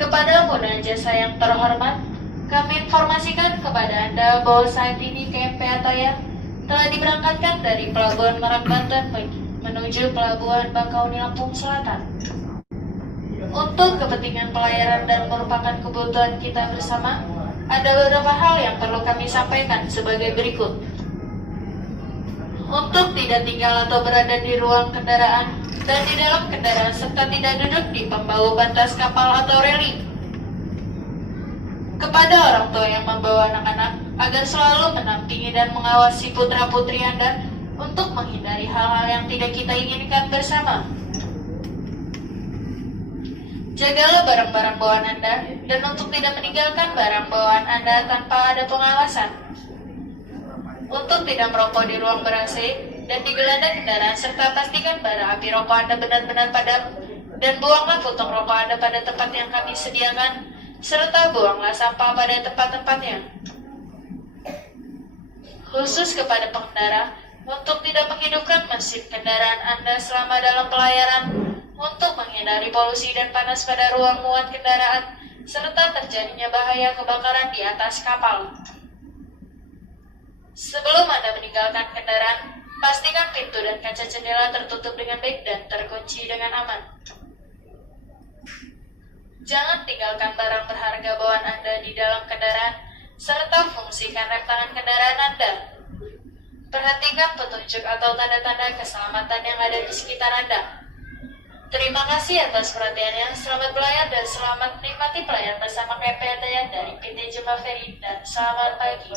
Kepada pengguna jasa yang terhormat, kami informasikan kepada Anda bahwa saat ini KMP Ataya telah diberangkatkan dari Pelabuhan Merak Banten menuju Pelabuhan Bakauni Lampung Selatan. Untuk kepentingan pelayaran dan merupakan kebutuhan kita bersama, ada beberapa hal yang perlu kami sampaikan sebagai berikut. Untuk tidak tinggal atau berada di ruang kendaraan dan di dalam kendaraan serta tidak duduk di pembawa bantas kapal atau reli. Kepada orang tua yang membawa anak-anak agar selalu menampingi dan mengawasi putra-putri Anda untuk menghindari hal-hal yang tidak kita inginkan bersama. Jagalah barang-barang bawaan Anda dan untuk tidak meninggalkan barang bawaan Anda tanpa ada pengawasan. Untuk tidak merokok di ruang ber-AC dan di gelandang kendaraan serta pastikan bara api rokok Anda benar-benar padam dan buanglah puntung rokok Anda pada tempat yang kami sediakan serta buanglah sampah pada tempat-tempatnya. Khusus kepada pengendara, untuk tidak menghidupkan mesin kendaraan Anda selama dalam pelayaran untuk menghindari polusi dan panas pada ruang muat kendaraan serta terjadinya bahaya kebakaran di atas kapal. Sebelum Anda meninggalkan kendaraan, pastikan pintu dan kaca jendela tertutup dengan baik dan terkunci dengan aman. Jangan tinggalkan barang berharga bawaan Anda di dalam kendaraan, serta fungsikan rem tangan kendaraan Anda. Perhatikan petunjuk atau tanda-tanda keselamatan yang ada di sekitar Anda. Terima kasih atas perhatiannya, selamat berlayar dan selamat menikmati pelayaran bersama KMP Ataya dari PT Jema Ferry dan selamat pagi.